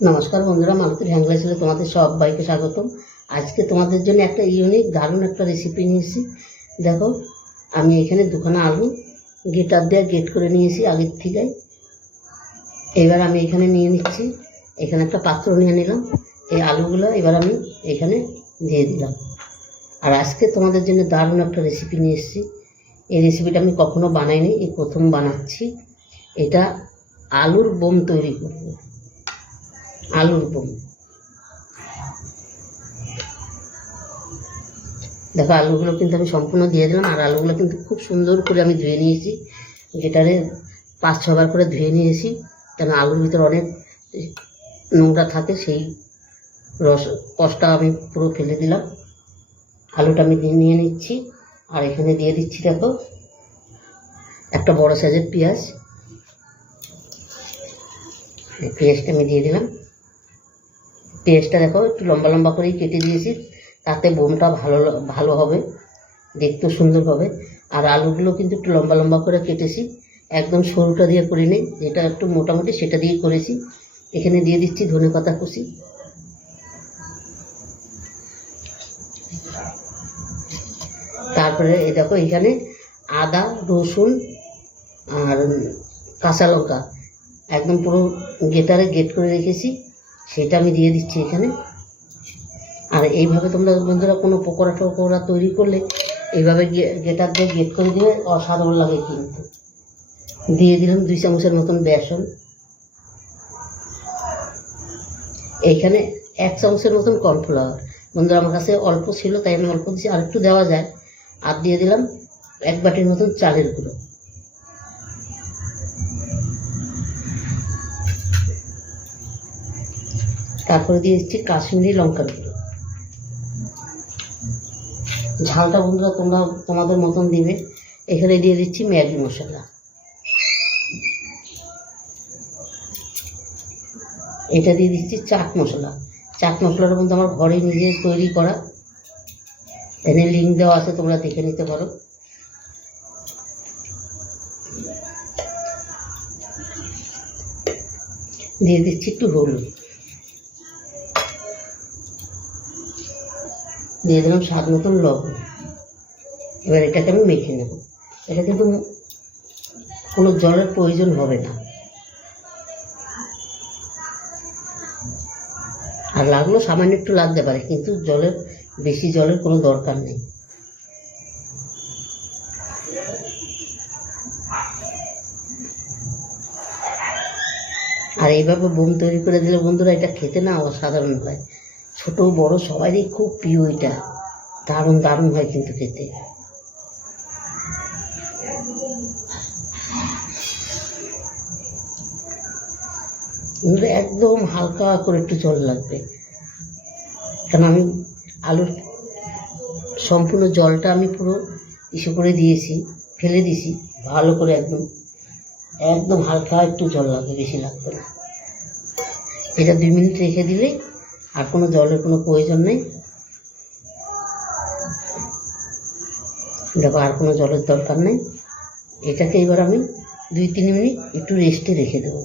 নমস্কার বন্ধুরা, মালতীর হ্যাংলা ছিল তোমাদের সবাইকে স্বাগতম। আজকে তোমাদের জন্য একটা ইউনিক দারুণ একটা রেসিপি নিয়েছি। দেখো, আমি এখানে দুখানা আলু গেটার দিয়ে গেট করে নিয়েছি আগের থেকে। এবার আমি এখানে নিয়ে নিচ্ছি, এখানে একটা পাত্র নিয়ে নিলাম। এই আলুগুলো এবার আমি এখানে দিয়ে দিলাম। আর আজকে তোমাদের জন্য দারুণ একটা রেসিপি নিয়ে এসেছি। এই রেসিপিটা আমি কখনো বানাইনি, এই প্রথম বানাচ্ছি। এটা আলুর বোম তৈরি করব, আলুর বোম। দেখো, আলুগুলো কিন্তু আমি সম্পূর্ণ দিয়ে দিলাম। আর আলুগুলো কিন্তু খুব সুন্দর করে আমি ধুয়ে নিয়েছি, গেটারে 5-6 বার করে ধুয়ে নিয়েছি, কেন আলুর ভিতরে অনেক নোংরা থাকে, সেই কষটা আমি পুরো ফেলে দিলাম। আলুটা আমি নিয়ে নিচ্ছি, আর এখানে দিয়ে দিচ্ছি দেখো একটা বড় সাইজের পেঁয়াজ। পেঁয়াজটা আমি দিয়ে দিলাম। পেঁয়াজটা দেখো একটু লম্বা লম্বা করেই কেটে দিয়েছি, তাতে বোমটা ভালো হবে, দেখতেও সুন্দর হবে। আর আলুগুলো কিন্তু একটু লম্বা লম্বা করে কেটেছি, একদম সরুটা দিয়ে করে নেই, যেটা একটু মোটামুটি সেটা দিয়ে করেছি। এখানে দিয়ে দিচ্ছি ধনেপাতা কুচি, তারপরে এই দেখো এখানে আদা রসুন আর কাঁচা লঙ্কা একদম পুরো গেটারে গেট করে রেখেছি, সেটা আমি দিয়ে দিচ্ছি এখানে। আর এইভাবে তোমরা বন্ধুরা কোনো পকোড়া টকোড়া তৈরি করলে এইভাবে গেটার দিয়ে গেট করে দিলে অসাধারণ লাগে কিন্তু। দিয়ে দিলাম 2 চামচের মতন বেসন, এইখানে 1 চামচের মতন কর্নফ্লাওয়ার। বন্ধুরা আমার কাছে অল্প ছিল তাই আমি অল্প দিচ্ছি, আর একটু দেওয়া যায়। আর দিয়ে দিলাম 1 বাটির মতন চালের গুঁড়ো। তারপরে দিয়ে দিচ্ছি কাশ্মীরি লঙ্কার গুঁড়ো। ঝালটা বন্ধুরা তোমরা তোমাদের মতন দিবে। এখানে দিয়ে দিচ্ছি ম্যাগি মশলা। এটা দিয়ে দিচ্ছি চাট মশলা। চাট মশলাটা বন্ধু আমার ঘরে নিজে তৈরি করা, এখানে লিঙ্ক দেওয়া আছে, তোমরা দেখে নিতে পারো। দিয়ে দিচ্ছি একটু হলুদ, দিয়ে দিলাম স্বাদ মতন লবণ। এবার এটাকে আমি মেখে নেব। এটা কিন্তু কোনো জলের প্রয়োজন হবে না, আর লাগলো সামান্য একটু লাগতে পারে, কিন্তু বেশি জলের কোনো দরকার নেই। আর এইভাবে বোম তৈরি করে দিলে বন্ধুরা এটা খেতে না অসাধারণ হয়, ছোট বড় সবারই খুব প্রিয়। এটা দারুণ দারুণ হয় কিন্তু খেতে। একদম হালকা করে একটু জল লাগবে, কারণ আমি আলুর সম্পূর্ণ জলটা আমি পুরো ইস্যু করে দিয়েছি, ফেলে দিয়েছি ভালো করে। একদম হালকা একটু জল লাগবে, বেশি লাগবে না। এটা 2 মিনিট রেখে দিলেই আর কোনো জলের কোনো প্রয়োজন নেই। দেখো, আর কোনো জলের দরকার নেই। এটাকে এবার আমি 2-3 মিনিট একটু রেস্টে রেখে দেবো।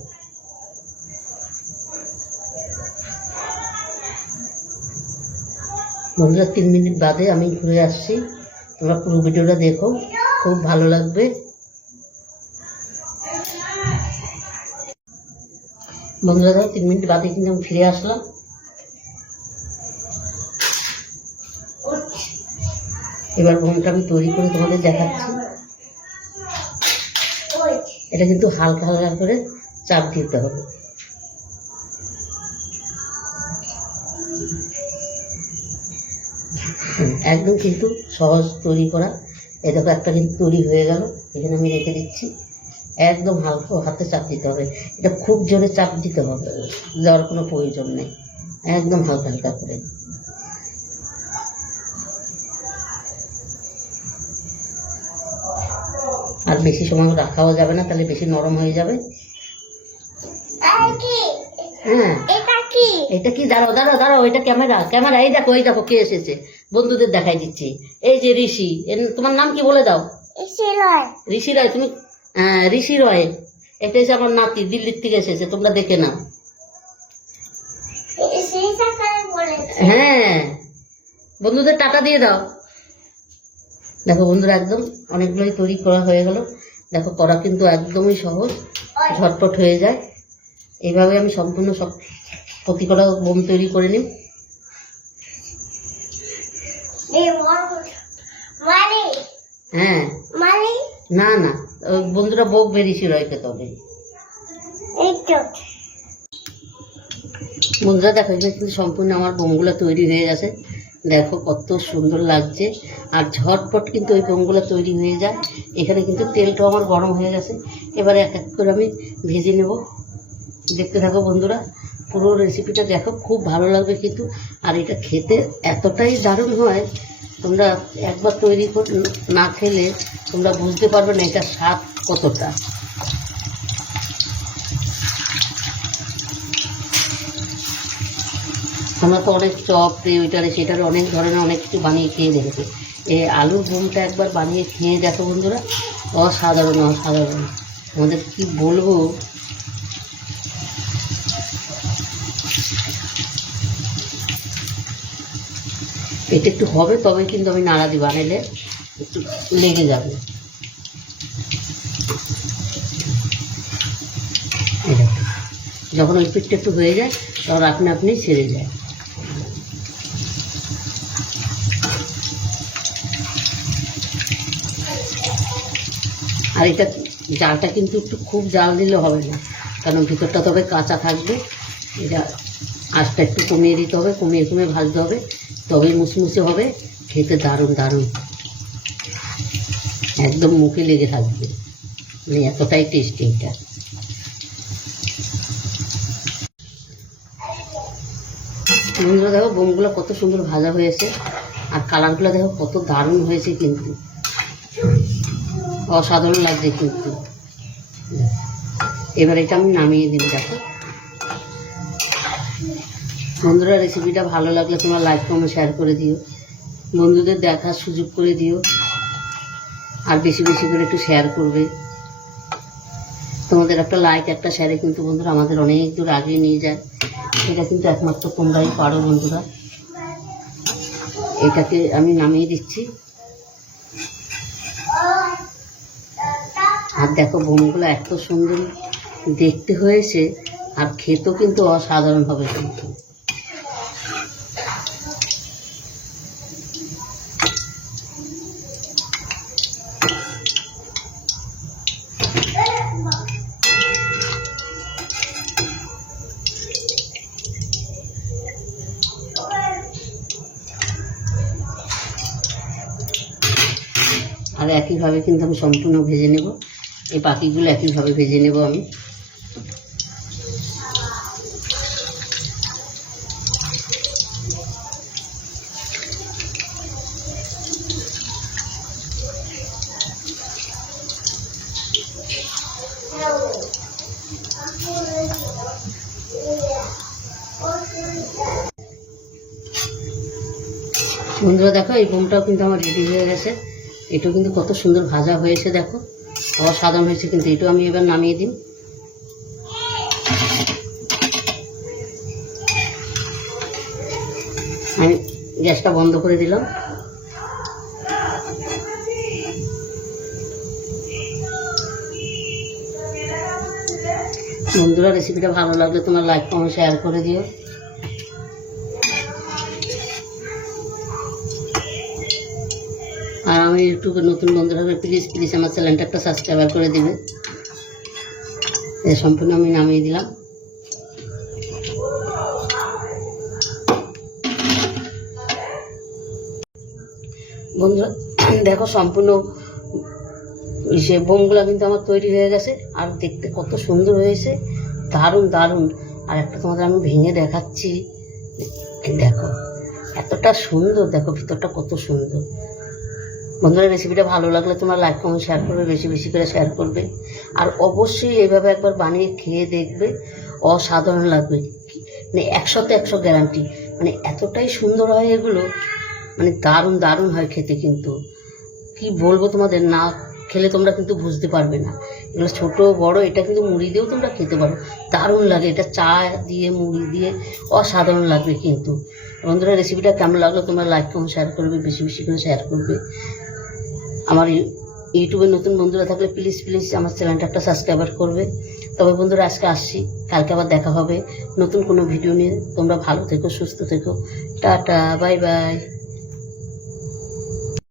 বন্ধুরা 3 মিনিট বাদে আমি ঘুরে আসছি, তোমরা পুরো ভিডিওটা দেখো, খুব ভালো লাগবে। বন্ধুরা দেখো 3 মিনিট বাদে কিন্তু আমি ফিরে আসলাম। এবার বোমটা আমি তৈরি করে তোমাদের দেখাচ্ছি। এটা কিন্তু হালকা হালকা করে চাপ দিতে হবে। একদম কিন্তু সহজ তৈরি করা। এই দেখো একটা কিন্তু তৈরি হয়ে গেল, এখানে আমি রেখে দিচ্ছি। একদম হালকা হাতে চাপ দিতে হবে, এটা খুব জোরে চাপ দিতে হবে, দেওয়ার কোনো প্রয়োজন নেই, একদম হালকা হালকা করে। আর বেশি সময় রাখাও যাবে না, তাহলে বেশি নরম হয়ে যাবে। হ্যাঁ, এটা কি? দাঁড়াও দাঁড়াও দাঁড়াও, এটা ক্যামেরা। এই দেখো কে এসেছে, বন্ধুদের দেখাই দিচ্ছি। এই যে ঋষি। তোমার নাম কি বলে দাও? ঋষি রায়। তুমি? হ্যাঁ, ঋষি রয়। এটা এসে আমার নাতি, দিল্লির থেকে এসেছে, তোমরা দেখে নাও। হ্যাঁ, বন্ধুদের টাকা দিয়ে দাও। দেখো বন্ধুরা, একদম অনেকগুলোই তৈরি করা হয়ে গেল। দেখো, করা কিন্তু একদমই সহজ, ঝটপট হয়ে যায়। এইভাবে আমি সম্পূর্ণ সব প্রতি কটা বোম তৈরি করে নিই। হ্যাঁ, না না, ওই বন্ধুরা বোক বেরিয়েছিল হয়তো। তবে বন্ধুরা দেখো, এখানে কিন্তু সম্পূর্ণ আমার বোমগুলো তৈরি হয়ে গেছে। দেখো কত সুন্দর লাগছে, আর ঝটপট কিন্তু ওই বোমগুলো তৈরি হয়ে যায়। এখানে কিন্তু তেলটাও আমার গরম হয়ে গেছে। এবারে এক এক করে আমি ভেজে নেব। দেখতে থাকো বন্ধুরা, পুরো রেসিপিটা দেখো, খুব ভালো লাগবে কিন্তু। আর এটা খেতে এতটাই দারুণ হয়, তোমরা একবার তৈরি করে না খেলে তোমরা বুঝতে পারবে না এটার স্বাদ কতটা। আমরা তো অনেক চপ ওইটারে সেটারে অনেক ধরনের অনেক কিছু বানিয়ে খেয়ে দেখেছি। এই আলুর বোমটা একবার বানিয়ে খেয়ে দেখো বন্ধুরা, অসাধারণ অসাধারণ। আমাদের কি বলবো, এটা একটু হবে তবে কিন্তু আমি নাড়া দিই, বানালে একটু লেগে যাবে। যখন ওই পিঠটা একটু হয়ে যায় তখন আপনি আপনি ছেড়ে যায়। আর এটা জালটা কিন্তু একটু খুব জাল দিলে হবে না, কারণ ভিতরটা তবে কাঁচা থাকবে। এটা আঁচটা একটু কমিয়ে দিতে হবে, কমিয়ে কমিয়ে ভাজতে হবে, তবেই মুসমুসে হবে, খেতে দারুণ দারুণ, একদম মুখে লেগে থাকবে, মানে এতটাই টেস্টি এটা। বন্ধুরা দেখো, বোমগুলো কত সুন্দর ভাজা হয়েছে, আর কালারগুলো দেখো কত দারুণ হয়েছে, কিন্তু অসাধারণ লাগছে কিন্তু। এবার এটা আমি নামিয়ে দিই। দেখো বন্ধুরা, রেসিপিটা ভালো লাগলে তোমরা লাইক কমেন্ট শেয়ার করে দিও, বন্ধুদের দেখার সুযোগ করে দিও, আর বেশি বেশি করে একটু শেয়ার করবে। তোমাদের একটা লাইক একটা শেয়ারে কিন্তু বন্ধুরা আমাদের অনেক দূর আগিয়ে নিয়ে যায়। এটা কিন্তু একমাত্র তোমরাই পারো বন্ধুরা। এটাকে আমি নামিয়ে দিচ্ছি। আর দেখো, বোমগুলো এত সুন্দর দেখতে হয়েছে, আর খেতেও কিন্তু অসাধারণ হবে কিন্তু। আর একইভাবে কিন্তু আমি সম্পূর্ণ ভেজে নেব, এই বাকিগুলো একইভাবে ভেজে নেব আমি। বন্ধুরা দেখো, এই বোমটাও কিন্তু আমার রেডি হয়ে গেছে। এটাও কিন্তু কত সুন্দর ভাজা হয়েছে, দেখো অসাধারণ হয়েছে কিন্তু। এটাও আমি এবার নামিয়ে দিই। আমি গ্যাসটা বন্ধ করে দিলাম। বন্ধুরা, রেসিপিটা ভালো লাগলে তোমার লাইক কমেন্ট শেয়ার করে দিও। আর আমি ইউটিউবে নতুন বন্ধুরা হবে, প্লিজ প্লিজ আমার চ্যানেলটা একটা সাবস্ক্রাইব করে দেবে। সম্পূর্ণ আমি নামিয়ে দিলাম। বন্ধুরা দেখো, সম্পূর্ণ সে বোমগুলো কিন্তু আমার তৈরি হয়ে গেছে, আর দেখতে কত সুন্দর হয়েছে, দারুণ দারুণ। আর একটা তোমাদের আমি ভেঙে দেখাচ্ছি, দেখো এতটা সুন্দর, দেখো ভিতরটা কত সুন্দর। বন্ধুরা, রেসিপিটা ভালো লাগলে তোমরা লাইক কমেন্ট শেয়ার করবে, বেশি বেশি করে শেয়ার করবে। আর অবশ্যই এইভাবে একবার বানিয়ে খেয়ে দেখবে, অসাধারণ লাগবে, মানে 100তে 100 গ্যারান্টি। মানে এতটাই সুন্দর হয় এগুলো, মানে দারুণ দারুণ হয় খেতে কিন্তু। কি বলবো তোমাদের, না খেলে তোমরা কিন্তু বুঝতে পারবে না। এগুলো ছোটো বড়, এটা কিন্তু মুড়ি দিয়েও তোমরা খেতে পারো, দারুণ লাগে। এটা চা দিয়ে মুড়ি দিয়ে অসাধারণ লাগবে কিন্তু। বন্ধুরা রেসিপিটা কেমন লাগলো তোমরা লাইক কমেন্ট শেয়ার করবে, বেশি বেশি করে শেয়ার করবে। আমার ইউটিউবে নতুন বন্ধুরা থাকলে প্লিজ প্লিজ আমার চ্যানেলটা একটা সাবস্ক্রাইবার করবে। তবে বন্ধুরা আজকে আসছি, কালকে আবার দেখা হবে নতুন কোনো ভিডিও নিয়ে। তোমরা ভালো থেকো, সুস্থ থেকো, টাটা, বাই বাই।